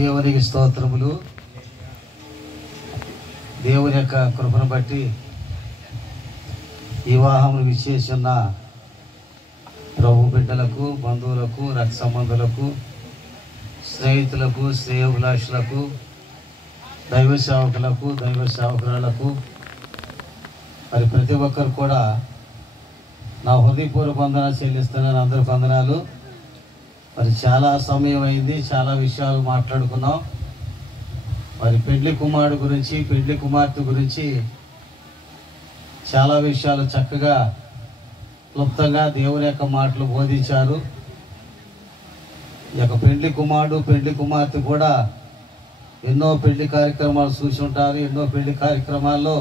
దేవునికి స్తోత్రములు. దేవుని యొక్క కృపను బట్టి వివాహములు విశేషన్న ప్రభు బిడ్డలకు, బంధువులకు, రక్త సంబంధులకు, స్నేహితులకు, శ్రేయోభిలాషులకు, దైవ సేవకులకు, దైవ సేవకురాలకు, మరి ప్రతి ఒక్కరు కూడా నా హృదయపూర్వక వందనాలు చెల్లిస్తున్నాను. అందరికి వందనాలు. మరి చాలా సమయం అయింది, చాలా విషయాలు మాట్లాడుకున్నాం. మరి పెండ్లి కుమారుడు గురించి, పెండ్లి కుమార్తె గురించి చాలా విషయాలు చక్కగా క్లుప్తంగా దేవుని యొక్క మాటలు బోధించారు. ఈ యొక్క పెండ్లి కుమారుడు, పెండ్లి కుమార్తె కూడా ఎన్నో పెళ్లి కార్యక్రమాలు చూసి ఉంటారు. ఎన్నో పెళ్లి కార్యక్రమాల్లో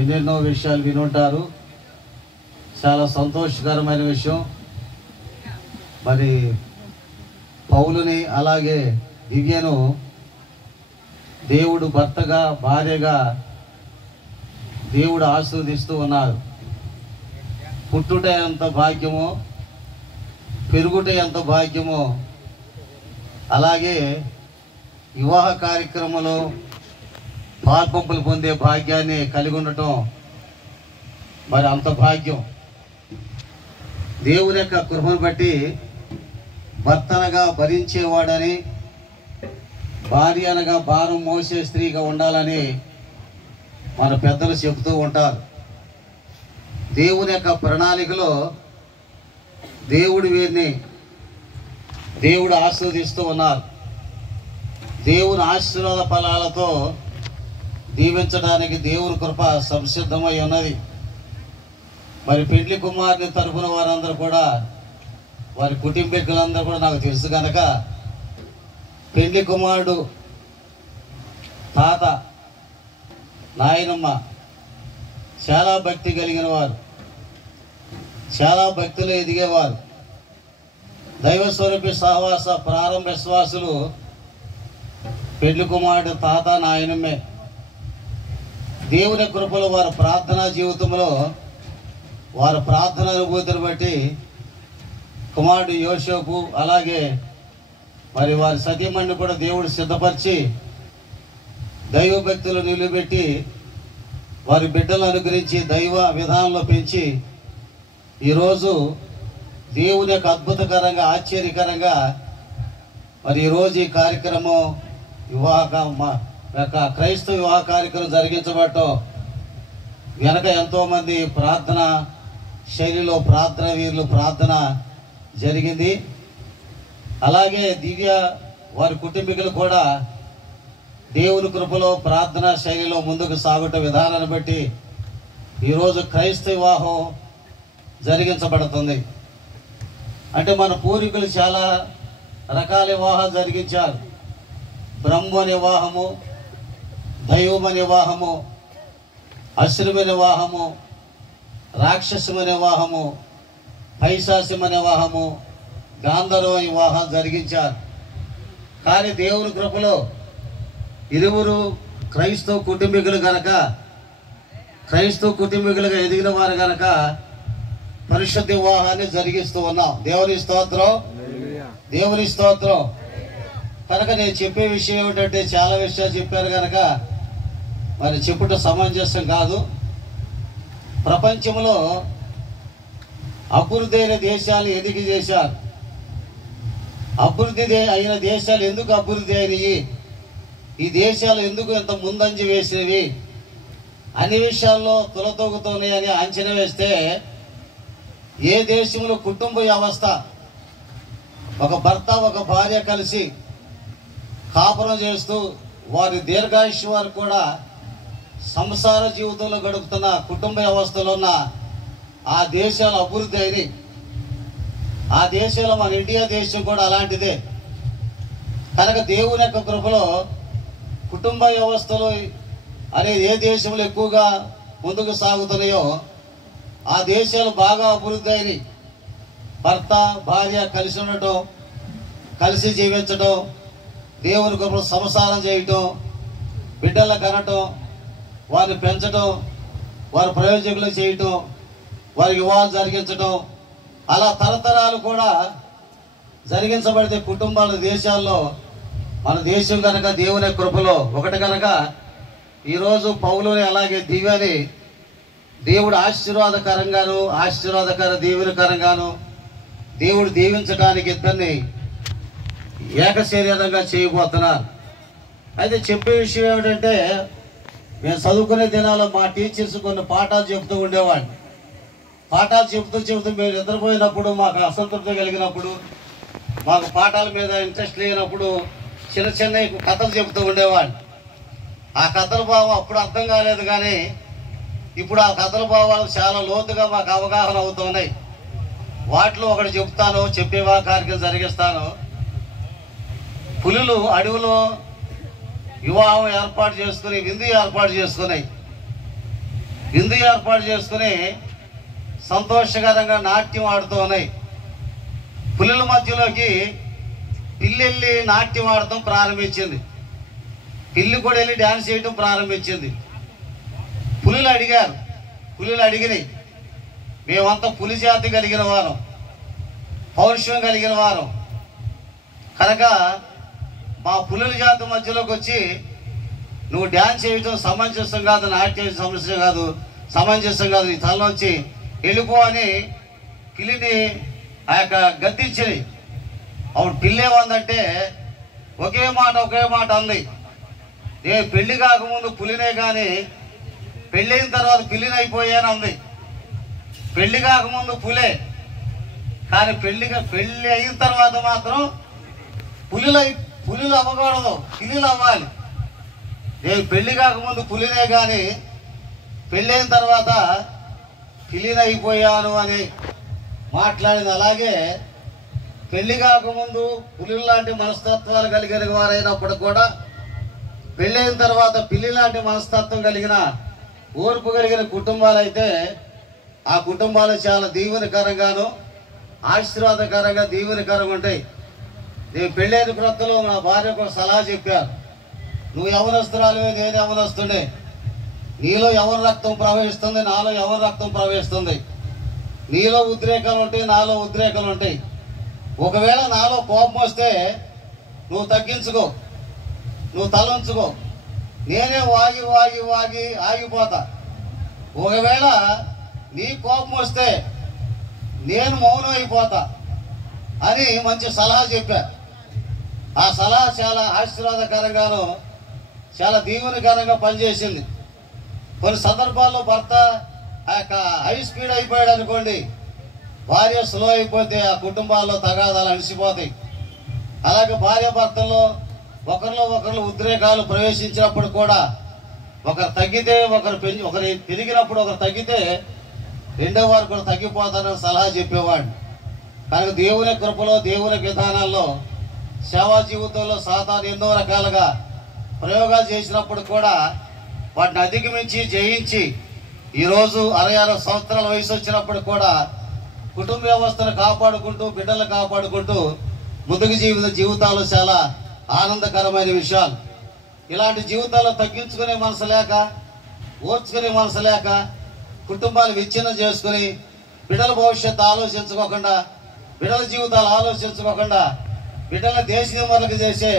ఎన్నెన్నో విషయాలు వినుంటారు. చాలా సంతోషకరమైన విషయం. మరి పౌలుని అలాగే దివ్యను దేవుడు భర్తగా, భార్యగా దేవుడు ఆశీర్వదిస్తూ ఉన్నారు. పుట్టుట ఎంత భాగ్యమో, పెరుగుట ఎంత భాగ్యమో, అలాగే వివాహ కార్యక్రమంలో పాల్పంపులు పొందే భాగ్యాన్ని కలిగి ఉండటం మరి అంత భాగ్యం. దేవుని యొక్క కృపను బట్టి భర్తనగా భరించేవాడని, భార్య అనగా భారం మోసే స్త్రీగా ఉండాలని మన పెద్దలు చెబుతూ ఉంటారు. దేవుని యొక్క ప్రణాళికలో దేవుడు ఆశీర్వదిస్తూ ఉన్నారు. దేవుని ఆశీర్వాద ఫలాలతో దీవించడానికి దేవుని కృప సంసిద్ధమై ఉన్నది. మరి పెండ్లి కుమారుని తరపున వారందరూ కూడా, వారి కుటుంబీకులందరూ కూడా నాకు తెలుసు కనుక, పెండ్లి కుమారుడు తాత, నాయనమ్మ చాలా భక్తి కలిగిన వారు, చాలా భక్తిలో ఎదిగేవారు. దైవస్వరూపి సహవాస ప్రారంభ విశ్వాసులు పెండ్లి కుమారుడు తాత, నాయనమ్మే. దేవుని కృపలో వారి ప్రార్థనా జీవితంలో, వారి ప్రార్థన అనుభూతిని బట్టి కుమారుడు యోసేపు, అలాగే మరి వారి సతీమణిని కూడా దేవుడు సిద్ధపరిచి దైవభక్తులు నిలబెట్టి వారి బిడ్డలను అనుగ్రహించి దైవ విధానంలో పెంచి ఈరోజు దేవుని యొక్క అద్భుతకరంగా, ఆశ్చర్యకరంగా మరి ఈరోజు ఈ కార్యక్రమం క్రైస్తవ వివాహ కార్యక్రమం జరిగించబడటం వెనక ఎంతోమంది ప్రార్థన శైలిలో ప్రార్థన వీరులు ప్రార్థన జరిగింది. అలాగే దివ్య వారి కుటుంబీకులు కూడా దేవుని కృపలో ప్రార్థనా శైలిలో ముందుకు సాగుట విధానాన్ని బట్టి ఈరోజు క్రైస్తవ వివాహం జరిగించబడుతుంది. అంటే మన పూర్వీకులు చాలా రకాల వివాహాలు జరిగించారు. బ్రహ్మ వివాహము, దైవమ వివాహము, అశ్రమ వివాహము, రాక్షసమ వివాహము, పైశాసిమ వివాహము, గాంధర్వ వివాహం జరిగించారు. కానీ దేవుని కృపలో ఇరువురు క్రైస్తవ కుటుంబీకులుగా ఎదిగిన వారు కనుక పరిశుద్ధ వివాహాన్ని జరిగిస్తూ ఉన్నాం. దేవుని స్తోత్రం, దేవుని స్తోత్రం. కనుక నేను చెప్పే విషయం ఏమిటంటే, చాలా విషయాలు చెప్పారు కనుక మరి చెప్పుట సమంజసం కాదు. ప్రపంచంలో అభివృద్ధి అయిన దేశాలు ఎదిగి చేశారు. అభివృద్ధి అయిన దేశాలు ఎందుకు అభివృద్ధి అయినవి, ఈ దేశాలు ఎందుకు ఇంత ముందంజ వేసినవి అన్ని విషయాల్లో తులతూగుతున్నాయని అంచనా వేస్తే, ఏ దేశంలో కుటుంబ వ్యవస్థ, ఒక భర్త ఒక భార్య కలిసి కాపురం చేస్తూ వారి దీర్ఘాయుష్య వారు కూడా సంసార జీవితంలో గడుపుతున్న కుటుంబ వ్యవస్థలో ఉన్న ఆ దేశాలు అభివృద్ధి అయినాయి. ఆ దేశంలో మన ఇండియా దేశం కూడా అలాంటిదే. కనుక దేవుని యొక్క కృపలో కుటుంబ వ్యవస్థలు అనేది ఏ దేశంలో ఎక్కువగా ముందుకు సాగుతున్నాయో ఆ దేశాలు బాగా అభివృద్ధి అయినాయి. భర్త భార్య కలిసి ఉండటం, కలిసి జీవించడం, దేవుని కృపలో సంసారం చేయటం, బిడ్డల కనటం, వారిని పెంచడం, వారి ప్రయోజకులు చేయటం, వారికి వివాహాలు జరిగించడం, అలా తరతరాలు కూడా జరిగించబడితే కుటుంబాల దేశాల్లో మన దేశం కనుక దేవుని కృపలో ఒకటి కనుక ఈరోజు పౌలుని అలాగే దివ్యని దేవుడు ఆశీర్వాదకర దీవెనకరంగాను దేవుడు దీవించడానికి ఇద్దరిని ఏకశరీరంగా చేయబోతున్నారు. అయితే చెప్పే విషయం ఏమిటంటే, మేము చదువుకునే దినాల్లో మా టీచర్స్ కొన్ని పాఠాలు చెబుతూ ఉండేవాడిని. పాఠాలు చెబుతూ మేము నిద్రపోయినప్పుడు, మాకు అసంతృప్తి కలిగినప్పుడు, మాకు పాఠాల మీద ఇంట్రెస్ట్ లేనప్పుడు చిన్న చిన్న కథలు చెబుతూ ఉండేవాడిని. ఆ కథల భావం అప్పుడు అర్థం కాలేదు, కానీ ఇప్పుడు ఆ కథల భావాలు చాలా లోతుగా మాకు అవగాహన అవుతున్నాయి. వాటిలో ఒకటి చెప్తాను, చెప్పేవా కార్యక్రమం జరిగిస్తాను. పులులు అడవిలో వివాహం ఏర్పాటు చేసుకుని విందు ఏర్పాటు చేసుకుని సంతోషకరంగా నాట్యం ఆడుతూ ఉన్నాయి. పులుల మధ్యలోకి పిల్లి వెళ్ళి నాట్యం ఆడటం ప్రారంభించింది. పిల్లి కూడా వెళ్ళి డ్యాన్స్ చేయటం ప్రారంభించింది. పులులు అడిగినాయి, మేమంతా పులి జాతి కలిగిన వారం, పౌరుషం కలిగిన వారం కనుక మా పులుల జాతి మధ్యలోకి వచ్చి నువ్వు డ్యాన్స్ చేయటం సమంజసం కాదు, నాట్యం సమంజసం కాదు, నీ తలలోంచి వెళ్ళిపో అని పిల్లిని ఆ యొక్క గద్దించింది. అప్పుడు పిల్లి ఏమందంటే ఒకే మాట అంది, నేను పెళ్లి కాకముందు పులినే కానీ పెళ్ళైన తర్వాత పిల్లిని అయిపోయాను అంది. పెళ్లి కాకముందు పులే, కానీ పెళ్లి అయిన తర్వాత మాత్రం పులిలు అవ్వకూడదు, పిల్లిలు అవ్వాలి. నేను పెళ్లి కాకముందు పులినే కానీ పెళ్ళైన తర్వాత పిల్లిని అయిపోయాను అని మాట్లాడింది. అలాగే పెళ్లి కాకముందు పులిలు లాంటి మనస్తత్వాలు కలిగిన వారైనప్పుడు కూడా పెళ్ళైన తర్వాత పిల్లి లాంటి మనస్తత్వం కలిగిన ఓర్పు కలిగిన కుటుంబాలు అయితే ఆ కుటుంబాలు చాలా దీవెనకరంగాను దీవెనకరంగా ఉంటాయి. నేను పెళ్ళైన క్రొత్తలో నా భార్యకు ఒక సలహా చెప్పాను, నువ్వు యవనస్తురాలు, నేను యవనస్తుండే, నీలో ఎవరి రక్తం ప్రవహిస్తుంది, నాలో ఎవరి రక్తం ప్రవహిస్తుంది, నీలో ఉద్రేకాలు ఉంటాయి, నాలో ఉద్రేకాలు ఉంటాయి. ఒకవేళ నాలో కోపం వస్తే నువ్వు తగ్గించుకో, నువ్వు తలంచుకో, నేనే వాగి ఆగిపోతా. ఒకవేళ నీ కోపం వస్తే నేను మౌనం అయిపోతా అని మంచి సలహా చెప్పా. ఆ సలహా చాలా ఆశీర్వాదకరంగాను చాలా దీవెనకరంగా పనిచేసింది. కొన్ని సందర్భాల్లో భర్త ఆ యొక్క హై స్పీడ్ అయిపోయాడు అనుకోండి, భార్య స్లో అయిపోతే ఆ కుటుంబాల్లో తగాదాలు అలసిపోతాయి. అలాగే భార్య భర్తల్లో ఒకరిలో ఒకరు ఉద్రేకాలు ప్రవేశించినప్పుడు కూడా ఒకరు తగ్గితే ఒకరు పెరిగినప్పుడు ఒకరు తగ్గితే రెండో వారు కూడా తగ్గిపోతారని సలహా చెప్పేవాడు. కనుక దేవుని కృపలో దేవుని విధానాల్లో సేవా జీవితంలో సాతాను ఎన్నో రకాలుగా ప్రయోగాలు చేసినప్పుడు కూడా వాటిని అధిగమించి జయించి ఈరోజు 66 సంవత్సరాల వయసు వచ్చినప్పుడు కూడా కుటుంబ వ్యవస్థను కాపాడుకుంటూ బిడ్డలను కాపాడుకుంటూ ముందుకు జీవితాలు చాలా ఆనందకరమైన విషయాలు. ఇలాంటి జీవితాల్లో తగ్గించుకునే మనసు లేక, ఓర్చుకునే మనసు లేక, కుటుంబాలు విచ్ఛిన్నం చేసుకుని బిడ్డల భవిష్యత్తు ఆలోచించుకోకుండా, బిడ్డల జీవితాలు ఆలోచించుకోకుండా, బిడ్డల దేశ నిర్మూలన చేసే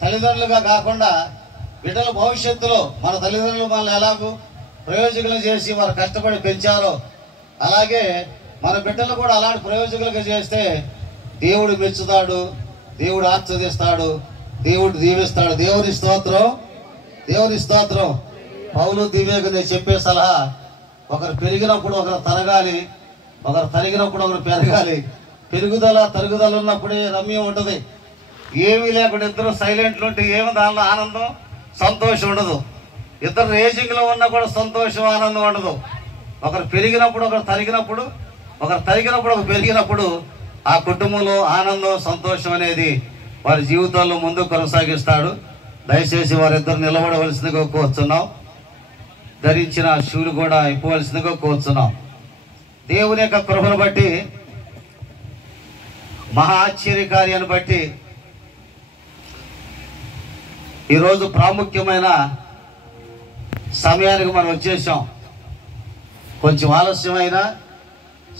తల్లిదండ్రులుగా కాకుండా బిడ్డల భవిష్యత్తులో మన తల్లిదండ్రులు మనల్ని ఎలాగూ ప్రయోజకులు చేసి వారు కష్టపడి పెంచారో అలాగే మన బిడ్డలు కూడా అలాంటి ప్రయోజకులుగా చేస్తే దేవుడు మెచ్చుతాడు, దేవుడు ఆశీర్వదిస్తాడు, దేవుడు దీవిస్తాడు. దేవుని స్తోత్రం. పౌలు దివ్యకు నేను చెప్పే సలహా, ఒకరు పెరిగినప్పుడు ఒకరు తరగాలి, ఒకరు తరిగినప్పుడు ఒకరు పెరగాలి. తరుగుదల ఉన్నప్పుడే రమ్యం ఉంటుంది. ఏమీ లేకుండా ఇద్దరు సైలెంట్లు ఉంటే ఏమి దానిలో ఆనందం సంతోషం ఉండదు. ఇద్దరు రేజింగ్లో ఉన్నా కూడా సంతోషం ఆనందం ఉండదు. ఒకరు పెరిగినప్పుడు ఒకరు తరిగినప్పుడు ఒకరు పెరిగినప్పుడు ఆ కుటుంబంలో ఆనందం సంతోషం అనేది వారి జీవితాల్లో ముందుకు కొనసాగిస్తాడు. దయచేసి వారిద్దరు నిలబడవలసిందిగా కోరుతున్నాం. ధరించిన షూలు కూడా ఇప్పవలసిందిగా కోరుతున్నాం. దేవుని యొక్క కృపను బట్టి, మహా ఆశ్చర్యకార్యాన్ని బట్టి ఈరోజు ప్రాముఖ్యమైన సమయానికి మనం వచ్చేసాం. కొంచెం ఆలస్యమైన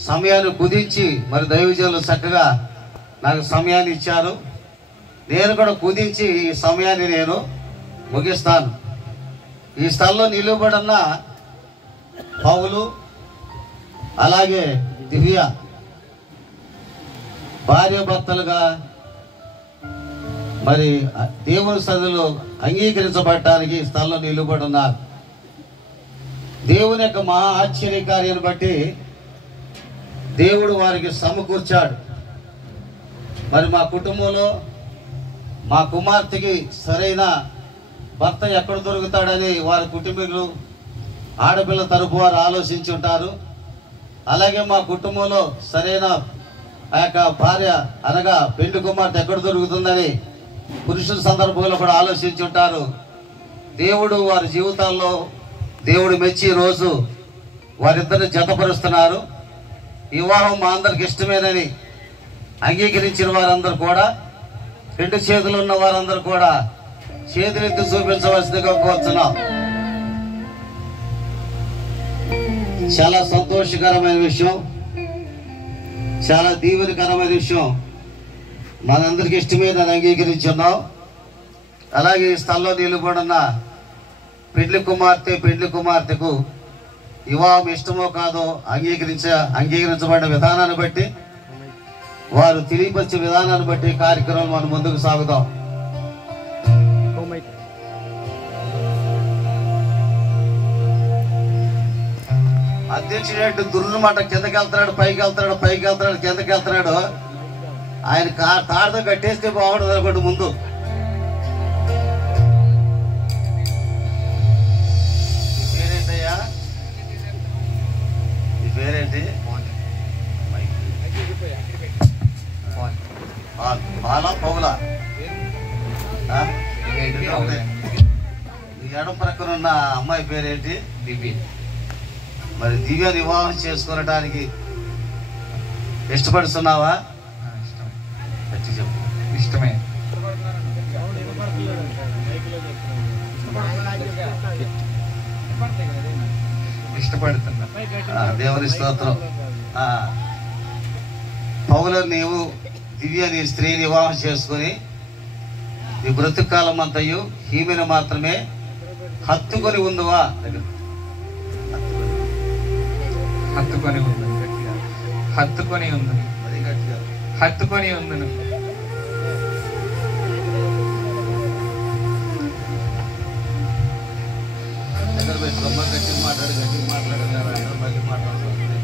సమయాన్ని కుదించి మరి దైవజనులు చక్కగా నాకు సమయాన్ని ఇచ్చారు. నేను కూడా కుదించి ఈ సమయాన్ని నేను ముగిస్తాను. ఈ స్థలంలో నిలువబడిన పౌలు అలాగే దివ్య భార్యాభర్తలుగా మరి దేవుని సన్నిధిలో అంగీకరించబడటానికి ఈ స్థలంలో నిలువబడి ఉన్నారు. దేవుని యొక్క మహా ఆశ్చర్యకార్యాన్ని బట్టి దేవుడు వారికి సమకూర్చాడు. మరి మా కుటుంబంలో మా కుమార్తెకి సరైన భర్త ఎక్కడ దొరుకుతాడని వారి కుటుంబీకులు ఆడపిల్ల తరపు వారు ఆలోచించి ఉంటారు. అలాగే మా కుటుంబంలో సరైన ఆ యొక్క భార్య అనగా పెళ్లి కుమార్తె ఎక్కడ దొరుకుతుందని పురుషుల సందర్భంలో కూడా ఆలోచించి ఉంటారు. దేవుడు వారి జీవితాల్లో దేవుడు మెచ్చి రోజు వారిద్దరిని జతపరుస్తున్నారు. వివాహం మా అందరికి ఇష్టమేనని అంగీకరించిన వారందరూ కూడా, రెండు చేతులు ఉన్న వారందరూ కూడా చేతులెత్తి చూపించవలసిందిగా కోరుతున్నాం. చాలా సంతోషకరమైన విషయం, చాలా దీవెనకరమైన విషయం. మనందరికి ఇష్టమేనని అంగీకరించున్నాం. అలాగే ఈ స్థలంలో నిలబడిన పెళ్లి కుమార్తెకు వివాహం ఇష్టమో కాదో అంగీకరించబడిన విధానాన్ని బట్టి, వారు తెలియపరిచే విధానాన్ని బట్టి కార్యక్రమం మనం ముందుకు సాగుదాం. అధ్యక్షుడు దుర్నమాట కిందకి వెళ్తున్నాడు, పైకి వెళ్తున్నాడు, కిందకి వెళ్తున్నాడు. ఆయన తాడుతో కట్టేస్తే బాగుంటుంది అనుకోండి. ముందు పేరేంటయ్యా? ఈ పేరేంటి? పాలా పౌలా? ఎడం ప్రక్కన ఉన్న అమ్మాయి పేరేంటి? దివ్య. మరి దివ్య వివాహం చేసుకోవడానికి ఇష్టపడుతున్నావా? చెప్పు. ఇష్టమే. ఇష్టపడుతున్నా. దేవుని స్తోత్రం. పౌలు, నీవు దివ్య నీ స్త్రీని వివాహం చేసుకుని నీ బ్రతుకాలం అంతయు ఈమెను మాత్రమే హత్తుకొని ఉందువా? హత్తుకొని ఉందని. హత్తుకొని ఉందని. హత్తుకొని ఉందని. దగ్గర పెట్టుకోమ్మా. గట్టిగా మాట్లాడారు. మళ్ళీ మాట్లాడుతుంది.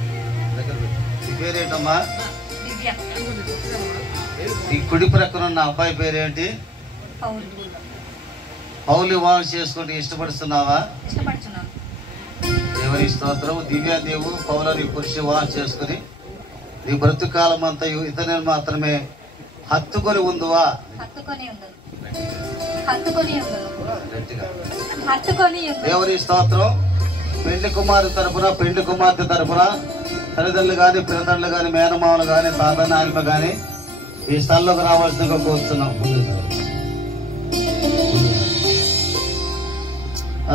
దగ్గర పెట్టు. ఈ పేరేంటమ్మా? ఈ కుడి ప్రక్కన ఉన్న అబ్బాయి పేరేంటి? పౌలు వివాహం చేసుకుంటే ఇష్టపడుతున్నావా? దేవుని స్తోత్రం. దివ్య, నీవు పౌలని పురుష వివాహం చేసుకుని నీ బ్రతుకాలం అంతా ఇతరులను మాత్రమే హత్తుకొని ఉందువా? దేవుని స్తోత్రం. పెళ్లి కుమార్తె తరపున తల్లిదండ్రులు కానీ, పిల్లతండ్రులు కానీ, మేనమామలు కానీ, తాతనాయనలు కానీ ఈ స్థలంలోకి రావాల్సిందిగా కోరుతున్నాం.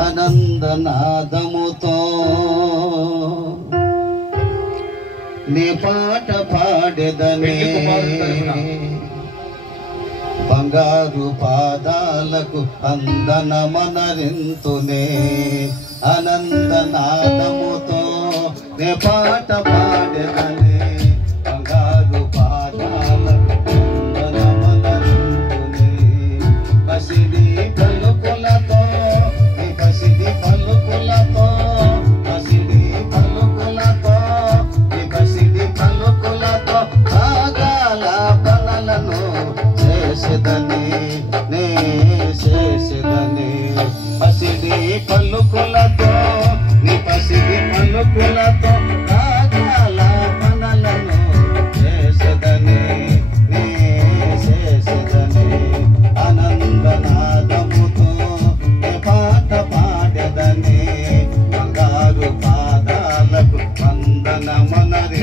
ఆనందనాదముతో నీ పాట పాడెదనే, బంగారు పాదాలకు అందనమనరింతునే. ఆనందనాదముతో నీ పాట పాడెదనే, బంగారు పాదాలకు అందనమనరింతునే. పసిడి పలుకులతో పలుకులతో నీ పసిడి పలుకులతో రాగాల పనలను చేసెదనే, నే చేసెదనే. ఆనందనాదముతో నీ పాట పాడెదనే, బంగారు పాదాలకు వందనమనరింతునే.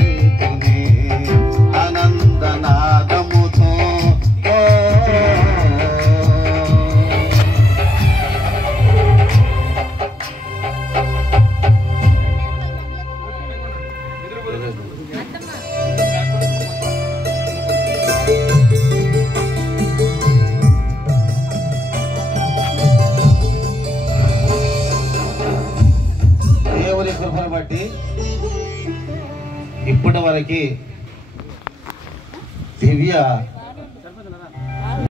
ఆనందనాదముతో కృపను బట్టి ఇప్పటి వరకు దివ్య